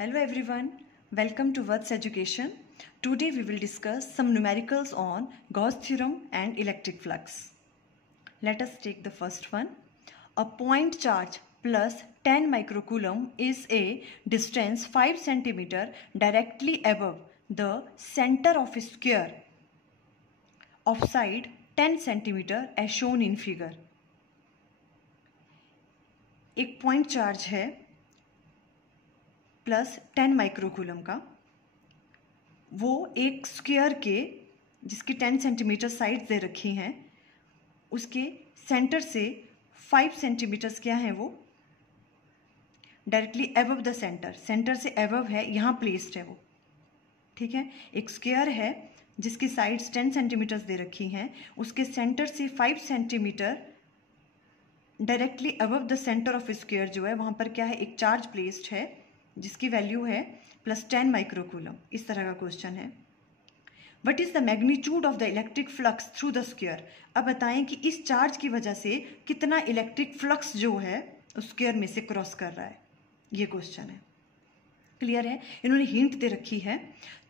Hello everyone, welcome to Words Education. Today we will discuss some numericals on Gauss theorem and electric flux. Let us take the first one. A point charge plus 10 microcoulomb is a distance 5 cm directly above the center of a square of side 10 cm as shown in figure. एक point charge है plus 10 microcoulomb का, वो एक square के जिसकी 10 centimetre side दे रखी हैं उसके सेंटर से 5 सेंटीमीटर्स क्या है वो directly above the centre, centre से अबव है, यहाँ प्लेस्ड है वो. ठीक है, एक स्क्वायर है जिसकी साइड्स 10 सेंटीमीटर्स दे रखी हैं, उसके सेंटर से 5 centimetre directly above the centre of square जो है वहाँ पर क्या है, एक चार्ज प्लेस्ड है जिसकी वैल्यू है प्लस 10 माइक्रोकूलम. इस तरह का क्वेश्चन है. What is the magnitude of the electric flux through the square. अब बताएं कि इस चार्ज की वजह से कितना इलेक्ट्रिक फ्लक्स जो है उस स्क्वायर में से क्रॉस कर रहा है, ये क्वेश्चन है. क्लियर है. इन्होंने हिंट दे रखी है.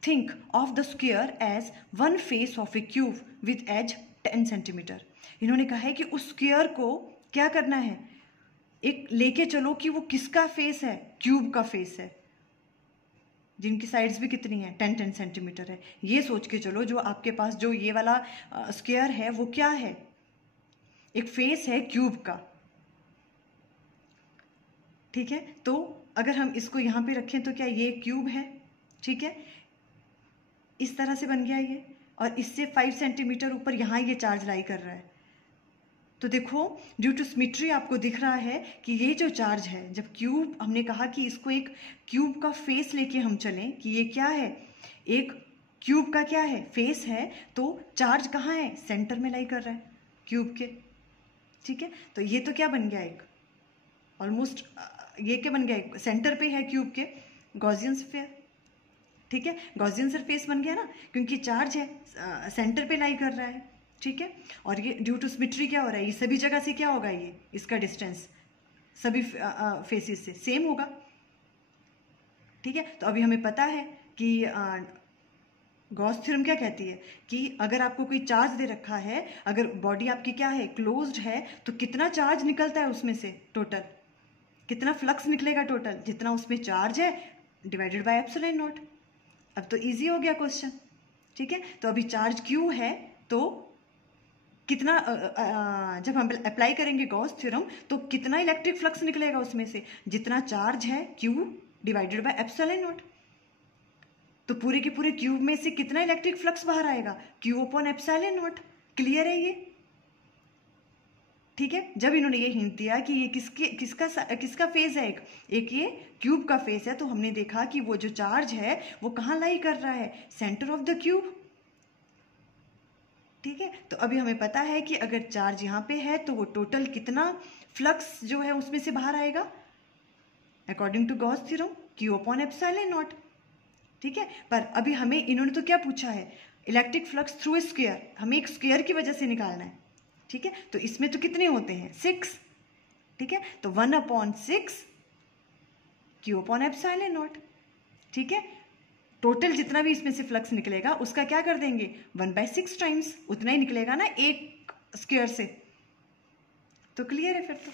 Think of the square as one face of a cube with edge 10 centimetre. इन्होंने कहा है कि उस स्क्वायर को क्या करना है, एक लेके चलो कि वो किसका फेस है, क्यूब का फेस है जिनकी साइड्स भी कितनी है 10-10 सेंटीमीटर है. ये सोच के चलो जो आपके पास जो ये वाला स्क्वायर है वो क्या है, एक फेस है क्यूब का. ठीक है, तो अगर हम इसको यहाँ पे रखें तो क्या ये क्यूब है. ठीक है, इस तरह से बन गया ये, और इससे 5 सेंटीमीटर ऊपर यहाँ ये चार्ज लाई कर रहा है. तो देखो ड्यू टू सिमेट्री आपको दिख रहा है कि ये जो चार्ज है, जब क्यूब हमने कहा कि इसको एक क्यूब का फेस लेके हम चलें कि ये क्या है, एक क्यूब का क्या है, फेस है, तो चार्ज कहाँ है, सेंटर में लाई कर रहा है क्यूब के. ठीक है, तो ये तो क्या बन गया, एक ऑलमोस्ट ये क्या बन गया, एक सेंटर पे है क्यूब के गॉसियन स्फीयर. ठीक है, गॉसियन सरफेस बन गया ना, क्योंकि चार्ज है सेंटर पे लाई कर रहा है. ठीक है, और ये ड्यू टू सिमेट्री क्या हो रहा है, ये सभी जगह से क्या होगा, ये इसका डिस्टेंस सभी फेसेस से सेम होगा. ठीक है, तो अभी हमें पता है कि गॉस थ्योरम क्या कहती है कि अगर आपको कोई चार्ज दे रखा है, अगर बॉडी आपकी क्या है, क्लोज्ड है, तो कितना चार्ज निकलता है उसमें से, टोटल कितना फ्लक्स निकलेगा, टोटल जितना उसमें चार्ज है डिवाइडेड बाय एप्सिलॉन नॉट. अब तो इजी हो गया क्वेश्चन. ठीक है, तो अभी चार्ज क्यू है तो कितना जब हम अप्लाई करेंगे गॉस थ्योरम तो कितना इलेक्ट्रिक फ्लक्स निकलेगा उसमें से, जितना चार्ज है Q divided by epsilon not. तो पूरे के पूरे क्यूब में से कितना इलेक्ट्रिक फ्लक्स बाहर आएगा, Q upon epsilon not. Clear है ये. ठीक है, जब इन्होंने ये हिंट दिया कि ये किसका फेस है, एक ये क्यूब का फेस है, तो हमने देखा कि वो जो चार्ज है वो कहाँ लाई कर रहा है, सेंटर ऑफ द क्यूब. ठीक है, तो अभी हमें पता है कि अगर चार्ज यहाँ पे है तो वो टोटल कितना फ्लक्स जो है उसमें से बाहर आएगा according to Gauss theorem, q upon epsilon naught. ठीक है, पर अभी हमें इन्होंने तो क्या पूछा है, electric flux through a square, हमें एक स्क्वायर की वजह से निकालना है. ठीक है, तो इसमें तो कितने होते हैं, 6. ठीक है, तो 1/6 क्यू अपॉन एप्सिलॉन नॉट. ठीक है, टोटल जितना भी इसमें से फ्लक्स निकलेगा उसका क्या कर देंगे, 1/6 टाइम्स, उतना ही निकलेगा ना एक स्क्वायर से. तो क्लियर है. फिर तो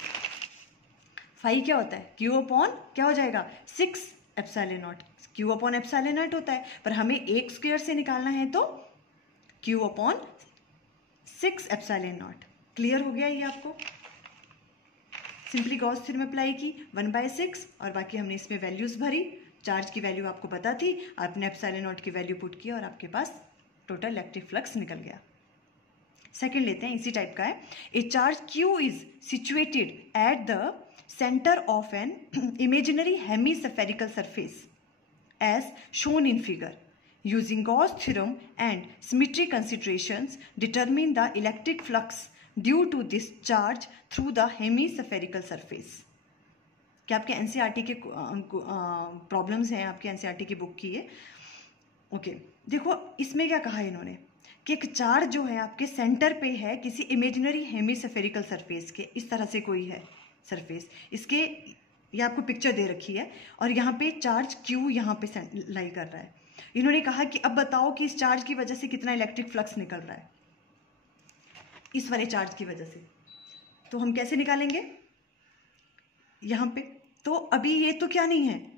फाई क्या होता है, क्यू अपॉन क्या हो जाएगा 6 epsilon not. Q upon epsilon not होता है, पर हमें एक स्क्वायर से निकालना है तो Q upon 6 epsilon not. Clear हो गया ये आपको. सिंपली गॉस थ्योरम अप्लाई की 1/6 और बाकी हमने इसमें वैल्यूज भरी. चार्ज की वैल्यू आपको पता थी, आपने एप्सिलॉन नॉट की वैल्यू पुट की और आपके पास टोटल इलेक्ट्रिक फ्लक्स निकल गया. सेकंड लेते हैं, इसी टाइप का है. A charge q is situated at the centre of an imaginary hemispherical surface as shown in figure. Using Gauss theorem and symmetry considerations determine the electric flux due to this charge through the hemispherical surface. क्या आपके NCERT के problems हैं, आपके NCERT की book की है. Okay, देखो इसमें क्या कहा है इन्होंने कि एक चार्ज जो है आपके सेंटर पे है किसी इमेजिनरी हेमीस्फेरिकल सरफेस के, इस तरह से कोई है सरफेस, इसके ये आपको पिक्चर दे रखी है और यहाँ पे चार्ज Q यहाँ पे लाई कर रहा है। इन्होंने कहा कि अब बताओ कि इस चार्ज की वजह से कितना इलेक्ट्रिक फ्लक्स निकल रहा है, इस वाले चार्ज की वजह से। तो हम कैसे निकालेंगे यहाँ पे? तो अभी ये तो क्या नहीं है,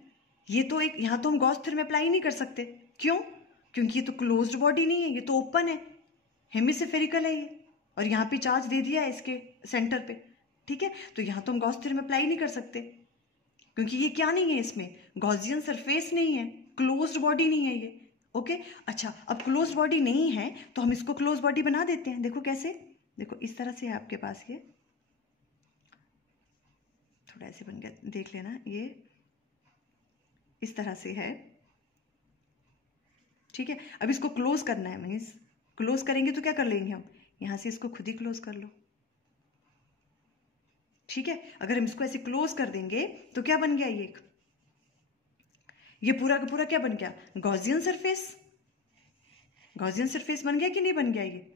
ये तो एक, यहाँ तो हम गॉस थ्योरम अप्लाई नहीं कर सकते। क्यों? क्योंकि ये तो क्लोज्ड बॉडी नहीं है, ये तो ओपन है, हेमिस्फेरिकल है ये, और यहाँ पे चार्ज दे दिया है इसके सेंटर पे, ठीक है। तो यहाँ तो हम गॉस थ्योरम अप्लाई नहीं कर सकते क्योंकि ये क्या नहीं है, इसमें गॉसियन सरफेस नहीं है, क्लोज्ड बॉडी नहीं है ये। ओके, अच्छा, अब क्लोज्ड बॉडी नहीं है तो हम इसको क्लोज बॉडी बना देते हैं। देखो कैसे, देखो इस तरह से है आपके पास, ये थोड़ा ऐसे बन गया, देख लेना, ये इस तरह से है, ठीक है। अब इसको क्लोज करना है, मीन्स क्लोज करेंगे तो क्या कर लेंगे हम, यहां से इसको खुद ही क्लोज कर लो, ठीक है। अगर हम इसको ऐसे क्लोज कर देंगे तो क्या बन गया, ये पूरा का पूरा क्या बन गया, गॉसियन सरफेस। गॉसियन सरफेस बन गया कि नहीं बन गया ये?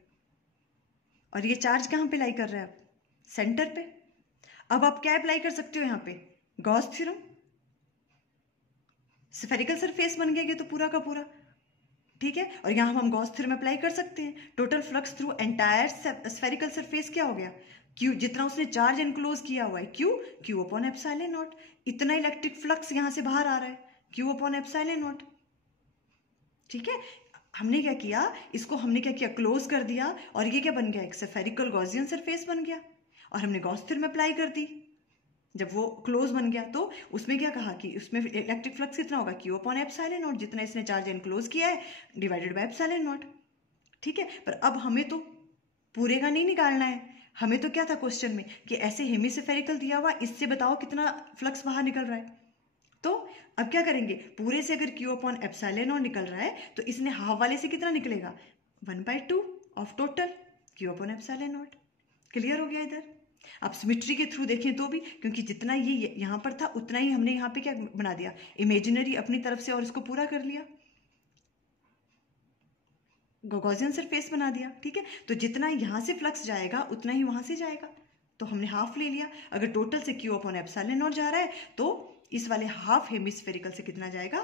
और ये चार्ज कहां पे लाई कर रहा है, अब सेंटर पे। अब आप क्या अप्लाई कर सकते हो यहाँ पे, गॉस थ्योरम। स्फेरिकल सरफेस बन गया ये तो पूरा का पूरा, ठीक है। और यहाँ हम गॉस थ्योरम अप्लाई कर सकते हैं। Total flux through entire spherical surface क्या हो गया, क्यू, जितना उसने चार्ज एनक्लोज किया हुआ है, क्यू अपॉन एप्सिलॉन नॉट। इतना इलेक्ट्रिक फ्लक्स यहाँ से बाहर आ रहा है, क्यू अपॉन एप्सिलॉन नॉट, ठीक है। हमने क्या किया, इसको हमने क्या किया, क्लोज कर दिया, और ये क्या बन गया, एक स्फेरिकल गॉसियन सरफेस बन गया, और हमने गॉस थ्योरम अप्लाई कर दी। जब वो क्लोज बन गया तो उसमें क्या कहा कि उसमें इलेक्ट्रिक फ्लक्स कितना होगा, क्यू अपॉन एप्सिलॉन नॉट, जितना इसने चार्ज एनक्लोज किया है डिवाइडेड बाय एप्सिलॉन नॉट, ठीक है। पर अब हमें तो पूरे का नहीं निकालना है, हमें तो क्या था क्वेश्चन में कि ऐसे हेमिस्फेरिकल दिया हुआ, इससे बताओ कितना फ्लक्स बाहर निकल रहा है। तो अब क्या करेंगे, पूरे से अगर क्यू अपॉन एप्सिलॉन नॉट निकल रहा है तो इसने हाफ वाले से कितना निकलेगा, 1/2 of total Q upon epsilon not. Clear हो गया इधर? आप सिमेट्री के थ्रू देखें तो भी, क्योंकि जितना ये यहाँ पर था उतना ही हमने यहाँ पे क्या बना दिया, इमेजिनरी अपनी तरफ से, और इसको पूरा कर लिया, गॉसियन सरफेस बना दिया, ठीक है। तो जितना यहाँ से फ्लक्स जाएगा उतना ही वहां से जाएगा, तो हमने हाफ ले लिया। अगर टोटल से क्यू अपॉन एप्सिलॉन नॉट जा रहा है तो इस वाले हाफ हेमिस्फेरिकल से कितना जाएगा,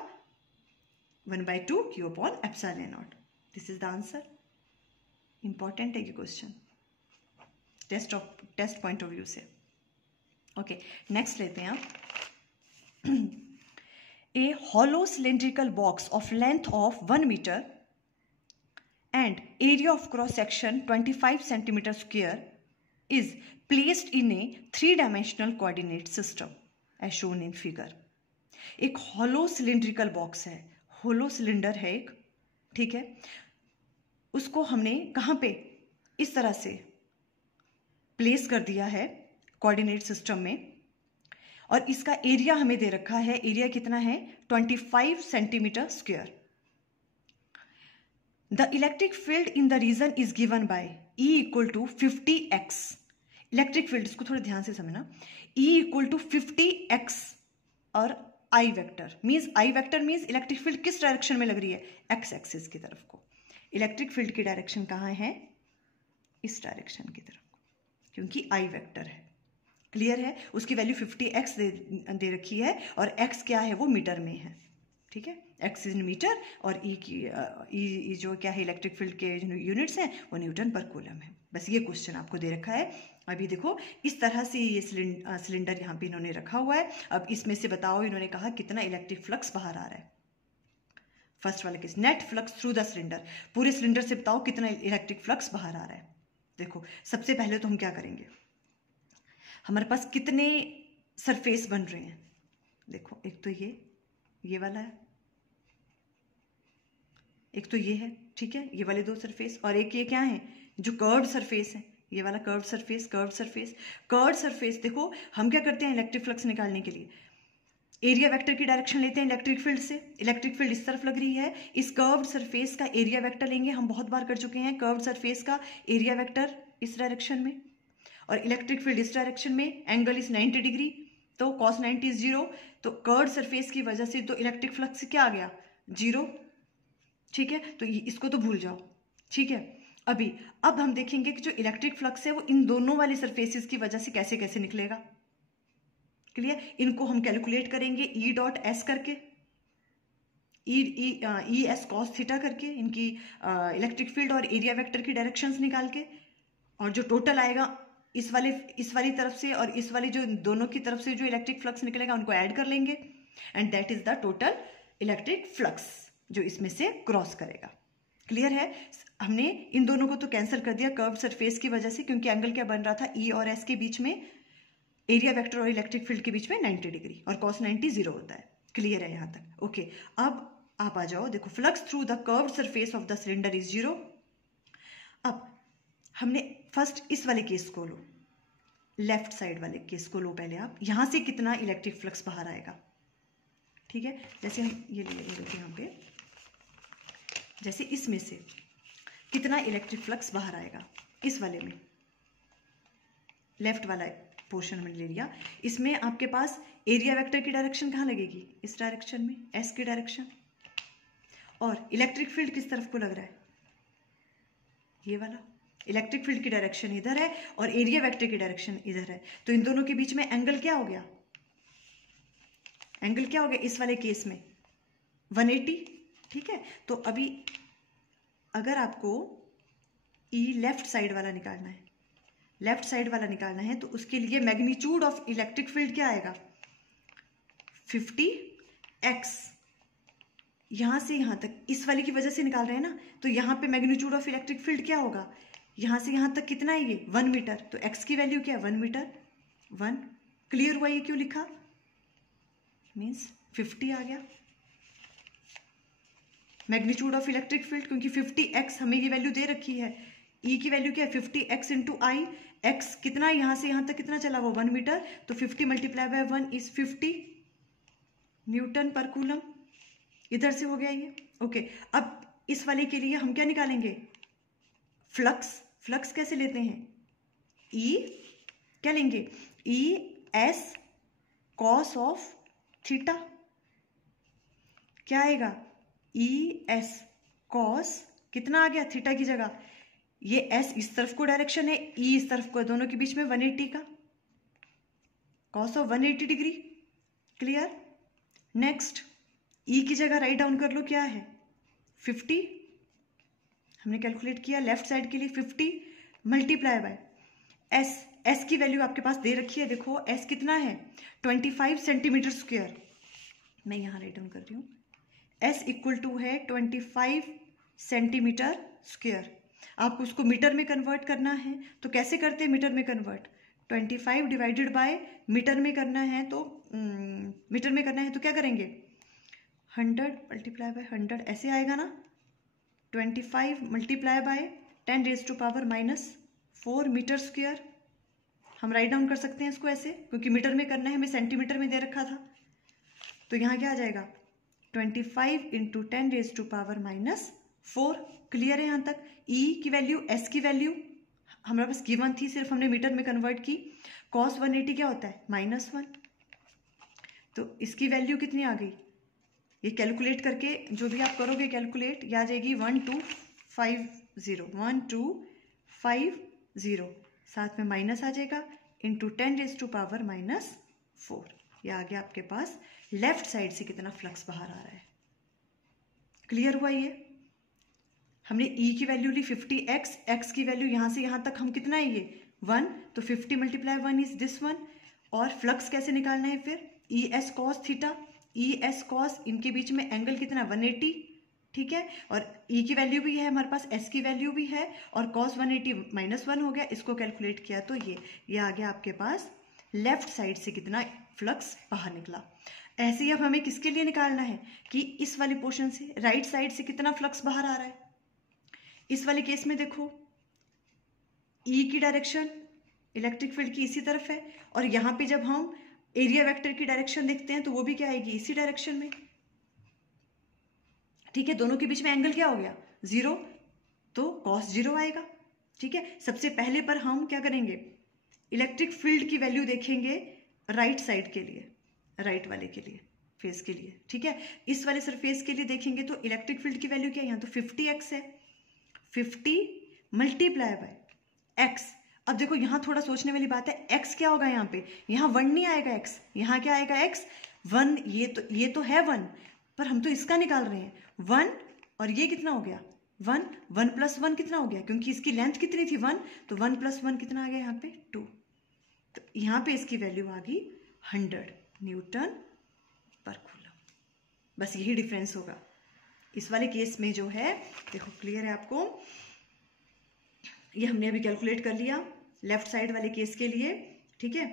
1/2 Q upon epsilon naught. This is the answer. Important है ये question test point of view से। ओके, नेक्स्ट लेते हैं आप। A hollow cylindrical box of length of 1 metre and area of cross section 25 centimeter square is placed in a 3-dimensional coordinate system as shown in figure। एक hollow cylindrical box है, hollow cylinder है एक, ठीक है। उसको हमने कहाँ पे इस तरह से प्लेस कर दिया है कोऑर्डिनेट सिस्टम में, और इसका एरिया हमें दे रखा है, एरिया कितना है, 25 centimetre square. The electric field in the region is given by E equal to 50x। Electric field, इसको थोड़ा ध्यान से समझना, E equal to 50x और I vector means electric field किस डायरेक्शन में लग रही है, x एक्सिस की तरफ को। इलेक्ट्रिक फील्ड की डायरेक्शन कहाँ है, इस डायरेक्शन की तरफ को, क्योंकि I वेक्टर है। क्लियर है? उसकी वैल्यू 50x दे रखी है, और x क्या है, वो मीटर में है, ठीक है। x इन मीटर, और ई जो क्या है इलेक्ट्रिक फील्ड के यूनिट्स हैं वो न्यूटन पर कूलम है। बस ये क्वेश्चन आपको दे रखा है। अभी देखो इस तरह से ये सिलेंडर यहाँ पे इन्होंने रखा हुआ है। अब इसमें से बताओ, इन्होंने कहा कितना इलेक्ट्रिक फ्लक्स बाहर आ रहा है। फर्स्ट वाला case, net flux through the cylinder, पूरे सिलेंडर से बताओ कितना इलेक्ट्रिक फ्लक्स बाहर आ रहा है। देखो सबसे पहले तो हम क्या करेंगे, हमारे पास कितने सरफेस बन रहे हैं, देखो एक तो ये वाला है, एक तो ये है, ठीक है, ये वाले 2 सरफेस, और एक ये क्या है जो कर्व्ड सरफेस है, ये वाला कर्व्ड सरफेस। देखो हम क्या करते हैं इलेक्ट्रिक फ्लक्स निकालने के लिए, एरिया वेक्टर की डायरेक्शन लेते हैं इलेक्ट्रिक फील्ड से। इलेक्ट्रिक फील्ड इस तरफ लग रही है, इस कर्व्ड सरफेस का एरिया वेक्टर लेंगे, हम बहुत बार कर चुके हैं, कर्व्ड सरफेस का एरिया वेक्टर इस डायरेक्शन में, और इलेक्ट्रिक फील्ड इस डायरेक्शन में, एंगल इज 90 डिग्री, तो cos 90 इज 0, तो कर्व्ड सरफेस की वजह से तो इलेक्ट्रिक फ्लक्स क्या आ गया, 0, ठीक है। तो इसको तो भूल जाओ, ठीक है। अब हम देखेंगे कि जो इलेक्ट्रिक फ्लक्स है वो इन दोनों वाले सरफेसेस की वजह से कैसे कैसे निकलेगा। क्लियर? इनको हम कैलकुलेट करेंगे ई डॉट एस करके, ई एस कॉस थीटा करके, इनकी इलेक्ट्रिक फील्ड और एरिया वेक्टर की डायरेक्शंस निकाल के, और जो टोटल आएगा इस वाली तरफ से और इस वाली जो दोनों की तरफ से जो इलेक्ट्रिक फ्लक्स निकलेगा उनको ऐड कर लेंगे, and that is the total electric flux जो इसमें से क्रॉस करेगा। क्लियर है? हमने इन दोनों को तो कैंसिल कर दिया कर्व्ड सरफेस की वजह से, क्योंकि एंगल क्या बन रहा था, ई और एस के बीच में, एरिया वेक्टर और इलेक्ट्रिक फील्ड के बीच में 90 डिग्री, और cos 90 0 होता है। क्लियर है यहाँ तक? ओके, अब आप आ जाओ, देखो flux through the curved surface of the cylinder is 0। अब हमने फर्स्ट इस वाले केस को लो, लेफ्ट साइड वाले केस को लो पहले आप, यहां से कितना इलेक्ट्रिक फ्लक्स बाहर आएगा। ठीक है, जैसे हम ये लेते हैं यहाँ पे, जैसे इसमें से कितना इलेक्ट्रिक फ्लक्स बाहर आएगा, इस वाले में, लेफ्ट वाला पोर्शन में ले लिया, इसमें आपके पास एरिया वेक्टर की डायरेक्शन कहाँ लगेगी, इस डायरेक्शन में, एस की डायरेक्शन, और इलेक्ट्रिक फील्ड किस तरफ को लग रहा है, ये वाला, इलेक्ट्रिक फील्ड की डायरेक्शन इधर है और एरिया वेक्टर की डायरेक्शन इधर है, तो इन दोनों के बीच में एंगल क्या हो गया, एंगल क्या हो गया इस वाले केस में 180। ठीक है, तो अभी अगर आपको ई लेफ्ट साइड वाला निकालना है, लेफ्ट साइड वाला निकालना है, तो उसके लिए मैग्नीट्यूड ऑफ इलेक्ट्रिक फील्ड क्या आएगा, 50x, यहां से यहां तक इस वाले की वजह से निकाल रहे हैं ना, तो यहां पे मैग्नीट्यूड ऑफ इलेक्ट्रिक फील्ड क्या होगा, यहां से यहां तक कितना है ये 1 मीटर, तो x की वैल्यू क्या है 1 मीटर 1। क्लियर हुआ ये क्यों लिखा, मीन्स 50 आ गया मैग्नीट्यूड ऑफ इलेक्ट्रिक फील्ड, क्योंकि 50x हमें ये वैल्यू दे रखी है, ई की वैल्यू क्या है 50x इंटू आई, एक्स कितना यहां से यहां तक कितना चला वो 1 मीटर, तो 50 मल्टीप्लाई बाय 1 इज 50 न्यूटन पर कूलम, इधर से हो गया ये। ओके, अब इस वाले के लिए हम क्या निकालेंगे, फ्लक्स, फ्लक्स कैसे लेते हैं, ई क्या लेंगे, E S cos of theta, क्या आएगा, ई एस कॉस कितना आ गया थीटा की जगह, ये एस इस तरफ को डायरेक्शन है, ई इस तरफ को, दोनों के बीच में 180 का cos of 180 degree. Clear? Next E की जगह राइट डाउन कर लो, क्या है 50, हमने कैलकुलेट किया लेफ्ट साइड के लिए 50 मल्टीप्लाई बाय एस, एस की वैल्यू आपके पास दे रखी है, देखो एस कितना है 25 सेंटीमीटर स्क्वायर, मैं यहां राइट डाउन कर रही हूं, एस इक्वल टू है 25 सेंटीमीटर स्क्वायर। आपको उसको मीटर में कन्वर्ट करना है, तो कैसे करते हैं मीटर में कन्वर्ट, 25 डिवाइडेड बाय मीटर में करना है, तो मीटर में करना है तो क्या करेंगे 100 मल्टीप्लाई बाय 100 ऐसे आएगा ना, 25 multiply by 10 raise to power -4 metre square, हम राइट डाउन कर सकते हैं इसको ऐसे, क्योंकि मीटर में करना है, हमें सेंटीमीटर में दे रखा था, तो यहाँ क्या आ जाएगा 25 into 10 raise to power -4। Clear है यहाँ तक? ई की वैल्यू, एस की वैल्यू हमारे पास गिवन थी, सिर्फ हमने मीटर में कन्वर्ट की, cos 180 क्या होता है -1, तो इसकी वैल्यू कितनी आ गई, ये कैलकुलेट करके जो भी आप करोगे कैलकुलेट, ये आ जाएगी 1250, साथ में माइनस आ जाएगा इंटू 10 रेज टू पावर -4, ये आ गया आपके पास लेफ्ट साइड से कितना फ्लक्स बाहर आ रहा है। क्लियर हुआ ये? हमने ई की वैल्यू ली 50x, x की वैल्यू यहां से यहां तक हम कितना है ये 1, तो 50 मल्टीप्लाई 1 इज दिस वन, और फ्लक्स कैसे निकालना है फिर, E S cos theta, E S cos, इनके बीच में एंगल कितना 180, ठीक है, और ई की वैल्यू भी है हमारे पास, एस की वैल्यू भी है, और cos 180 -1 हो गया, इसको कैलकुलेट किया तो ये आ गया आपके पास लेफ्ट साइड से कितना फ्लक्स बाहर निकला। ऐसे ही अब हमें किसके लिए निकालना है कि इस वाले पोर्शन से राइट साइड से कितना फ्लक्स बाहर आ रहा है। इस वाले केस में देखो ई की डायरेक्शन इलेक्ट्रिक फील्ड की इसी तरफ है, और यहां पे जब हम एरिया वेक्टर की डायरेक्शन देखते हैं तो वो भी क्या आएगी इसी डायरेक्शन में, ठीक है, दोनों के बीच में एंगल क्या हो गया 0, तो cos 0 आएगा। ठीक है, सबसे पहले पर हम क्या करेंगे, इलेक्ट्रिक फील्ड की वैल्यू देखेंगे राइट साइड के लिए, राइट वाले के लिए, फेस के लिए, ठीक है, इस वाले सरफेस के लिए देखेंगे तो इलेक्ट्रिक फील्ड की वैल्यू क्या है यहाँ, तो 50x है, 50 मल्टीप्लाई बाय x। अब देखो यहाँ थोड़ा सोचने वाली बात है, x क्या होगा यहाँ पे, यहाँ 1 नहीं आएगा x, यहाँ क्या आएगा x 1, ये तो है 1, पर हम तो इसका निकाल रहे हैं 1, और ये कितना हो गया 1, 1 + 1 कितना हो गया, क्योंकि इसकी लेंथ कितनी थी 1, तो 1 + 1 कितना आ गया यहाँ पे 2, तो यहाँ पे इसकी वैल्यू आ गई 100 न्यूटन पर कूलम। बस यही डिफरेंस होगा इस वाले केस में जो है। देखो क्लियर है आपको, ये हमने अभी कैलकुलेट कर लिया लेफ्ट साइड वाले केस के लिए, ठीक है।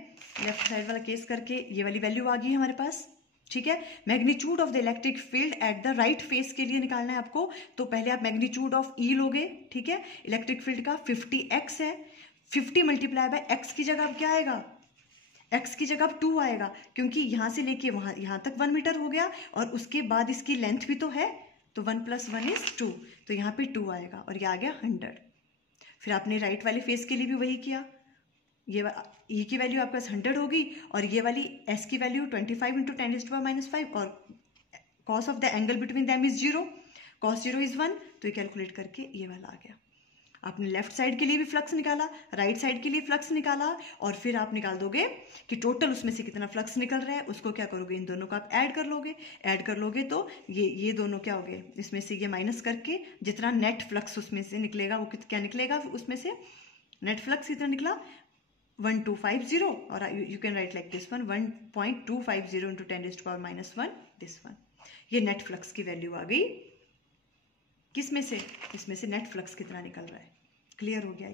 लेफ्ट साइड वाला केस करके ये वाली वैल्यू आ गई हमारे पास, ठीक है। Magnitude of the electric field at the right face के लिए निकालना है आपको, तो पहले आप मैग्नीट्यूड ऑफ ई लोगे, ठीक है। इलेक्ट्रिक फील्ड का 50x है, 50 × x की जगह अब क्या आएगा, x की जगह अब 2 आएगा, क्योंकि यहाँ से लेके वहाँ यहाँ तक 1 मीटर हो गया, और उसके बाद इसकी लेंथ भी तो है, तो 1 + 1 = 2, तो यहाँ पे 2 आएगा, और ये आ गया 100। फिर आपने राइट वाले फेस के लिए भी वही किया, ये ई की वैल्यू आपके पास 100 होगी, और ये वाली एस की वैल्यू 25 × 10⁻⁵, और cos of the angle between them is 0, cos 0 = 1, तो ये कैलकुलेट करके ये वाला आ गया। आपने लेफ्ट साइड के लिए भी फ्लक्स निकाला, राइट साइड के लिए फ्लक्स निकाला, और फिर आप निकाल दोगे कि टोटल उसमें से कितना फ्लक्स निकल रहा है, उसको क्या करोगे, इन दोनों को आप ऐड कर लोगे, तो ये दोनों क्या हो गए, इसमें से ये माइनस करके जितना नेट फ्लक्स उसमें से निकलेगा, वो क्या निकलेगा, उसमें से नेट फ्लक्स कितना निकला 1250, और you can write like this one 1.250 × 10⁻⁻1 this one. ये नेट फ्लक्स की वैल्यू आ गई किस में से, इसमें से नेट फ्लक्स कितना निकल रहा है। क्लियर हो गया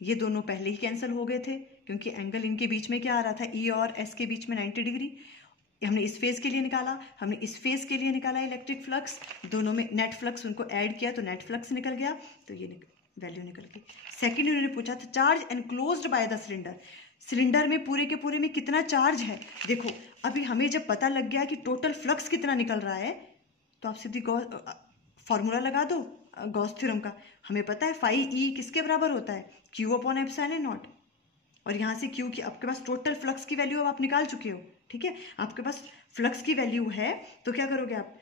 ये दोनों पहले ही कैंसिल हो गए थे, क्योंकि एंगल इनके बीच में क्या आ रहा था, ई और एस के बीच में 90 डिग्री। हमने इस फेज के लिए निकाला, हमने इस फेज के लिए निकाला इलेक्ट्रिक फ्लक्स, दोनों में नेट फ्लक्स उनको ऐड किया तो नेट फ्लक्स निकल गया, तो ये वैल्यू निकल गई। सेकेंड उन्होंने पूछा था charge enclosed by the cylinder, cylinder में पूरे के पूरे में कितना चार्ज है। देखो अभी हमें जब पता लग गया कि टोटल फ्लक्स कितना निकल रहा है, तो आप सीधी फॉर्मूला लगा दो गॉस थ्योरम का। हमें पता है φE किसके बराबर होता है, Q/ε0, और यहाँ से Q की आपके पास टोटल फ्लक्स की वैल्यू अब आप निकाल चुके हो, ठीक है। आपके पास फ्लक्स की वैल्यू है, तो क्या करोगे आप,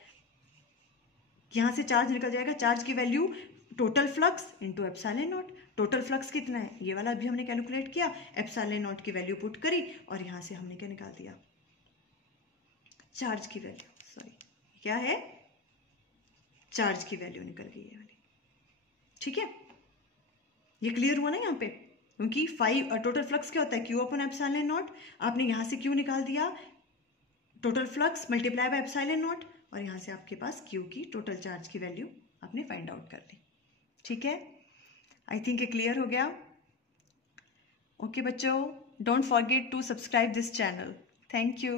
यहाँ से चार्ज निकल जाएगा, चार्ज की value total flux into ε0। Total flux कितना है, ये वाला भी हमने कैलकुलेट किया, ε0 की वैल्यू पुट करी, और यहाँ से हमने क्या निकाल दिया, चार्ज की वैल्यू, सॉरी क्या है, चार्ज की वैल्यू निकल गई है वाली, ठीक है। ये क्लियर हुआ ना यहाँ पे, क्योंकि टोटल फ्लक्स क्या होता है Q/ε0, आपने यहाँ से Q निकाल दिया, टोटल फ्लक्स मल्टीप्लाई बाय ε0, और यहाँ से आपके पास Q की टोटल चार्ज की वैल्यू आपने फाइंड आउट कर ली, ठीक है। आई थिंक ये क्लियर हो गया। ओके बच्चों, don't forget to subscribe this channel. Thank you.